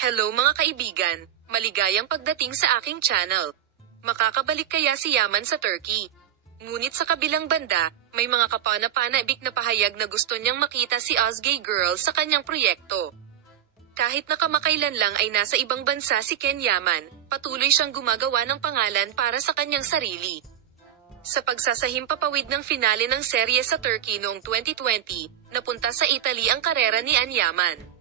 Hello mga kaibigan, maligayang pagdating sa aking channel. Makakabalik kaya si Yaman sa Turkey? Ngunit sa kabilang banda, may mga kapana-panabik na pahayag na gusto niyang makita si Özge Gürel sa kanyang proyekto. Kahit na kamakailan lang ay nasa ibang bansa si Ken Yaman, patuloy siyang gumagawa ng pangalan para sa kanyang sarili. Sa pagsasahimpapawid ng finale ng serye sa Turkey noong 2020, napunta sa Italy ang karera ni Yaman.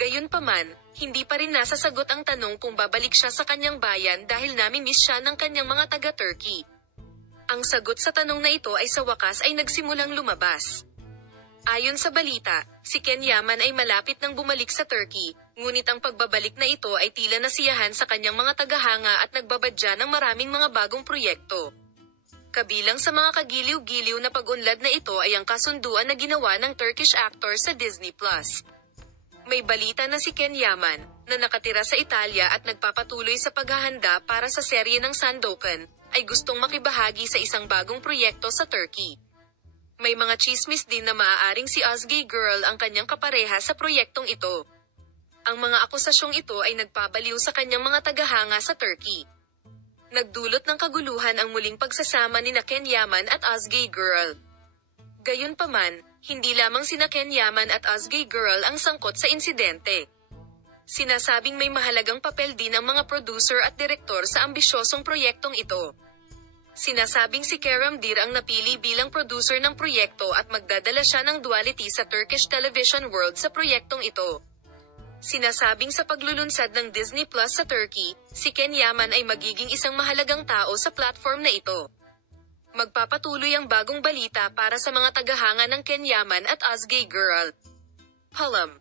Gayunpaman, hindi pa rin nasasagot ang tanong kung babalik siya sa kanyang bayan dahil nami-miss siya ng kanyang mga taga-Turkey. Ang sagot sa tanong na ito ay sa wakas ay nagsimulang lumabas. Ayon sa balita, si Ken Yaman ay malapit nang bumalik sa Turkey, ngunit ang pagbabalik na ito ay tila nasiyahan sa kanyang mga tagahanga at nagbabadya ng maraming mga bagong proyekto. Kabilang sa mga kagiliw-giliw na pag-unlad na ito ay ang kasunduan na ginawa ng Turkish actor sa Disney+. May balita na si Ken Yaman, na nakatira sa Italia at nagpapatuloy sa paghahanda para sa serye ng Sandokan, ay gustong makibahagi sa isang bagong proyekto sa Turkey. May mga chismis din na maaaring si Özge Gürel ang kanyang kapareha sa proyektong ito. Ang mga akusasyong ito ay nagpabaliw sa kanyang mga tagahanga sa Turkey. Nagdulot ng kaguluhan ang muling pagsasama ni Ken Yaman at Özge Gürel. Gayunpaman, hindi lamang sina Ken Yaman at Özge Gürel ang sangkot sa insidente. Sinasabing may mahalagang papel din ang mga producer at direktor sa ambisyosong proyektong ito. Sinasabing si Kerem Dir ang napili bilang producer ng proyekto at magdadala siya ng duality sa Turkish television world sa proyektong ito. Sinasabing sa paglulunsad ng Disney Plus sa Turkey, si Ken Yaman ay magiging isang mahalagang tao sa platform na ito. Magpapatuloy ang bagong balita para sa mga tagahanga ng Ken Yaman at Özge Gürel. Palam.